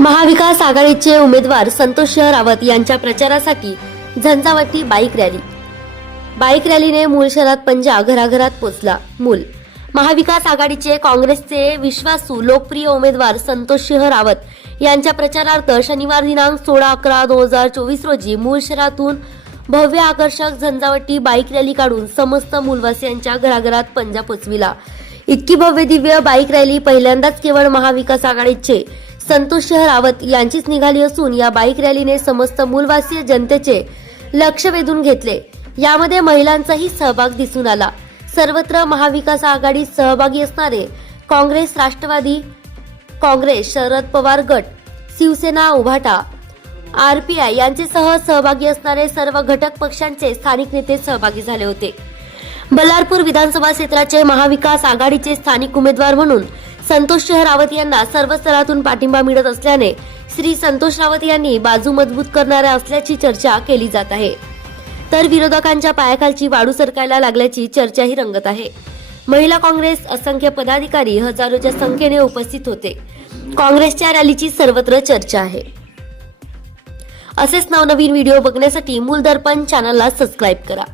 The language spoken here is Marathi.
महाविकास आघाडीचे उमेदवार संतोष रावत यांच्या प्रचारासाठी झंझावती बाईक रॅली. बाईक रॅलीने मूल शहरात पंजा घराघरात पोचला मूल. महाविकास आघाडीचे काँग्रेसचे विश्वासू लोकप्रिय उमेदवार संतोष सिंह रावत यांच्या प्रचारार्थ शनिवार दिनांक सोळा अकरा दोन हजार चोवीस रोजी मूळ शहरातून भव्य आकर्षक झंझावटी बाईक रॅली काढून समस्त मूलवासियांच्या घराघरात पंजा पोचविला. इतकी भव्य दिव्य बाईक रॅली पहिल्यांदाच केवळ महाविकास आघाडीचे संतोष रावत यांचीच निघाली असून या बाईक रॅलीने समस्त मूलवासीय जनतेचे लक्ष वेधून घेतले. यामध्ये महिलांचाही सहभाग दिसून आला. सर्वत्र महाविकास आघाडीत सहभागी असणारे काँग्रेस राष्ट्रवादी काँग्रेस शरद पवार गट शिवसेना उभाटा आरपीआय यांचेसह सहभागी असणारे सर्व घटक पक्षांचे स्थानिक नेते सहभागी झाले होते. बल्लारपूर विधानसभा क्षेत्राचे महाविकास आघाडीचे स्थानिक उमेदवार म्हणून संतोष सिंह रावत यांना सर्व स्तरातून पाठिंबा मिळत असल्याने श्री संतोष रावत यांनी बाजू मजबूत करणाऱ्या असल्याची चर्चा केली जात आहे. तर विरोधकांच्या पायाखालची वाढू सरकायला लागल्याची चर्चाही रंगत आहे. महिला काँग्रेस असंख्य पदाधिकारी हजारोच्या संख्येने उपस्थित होते. काँग्रेसच्या रॅलीची सर्वत्र चर्चा आहे. असेच नवनवीन व्हिडिओ बघण्यासाठी मूल दर्पण चॅनलला सबस्क्राईब करा.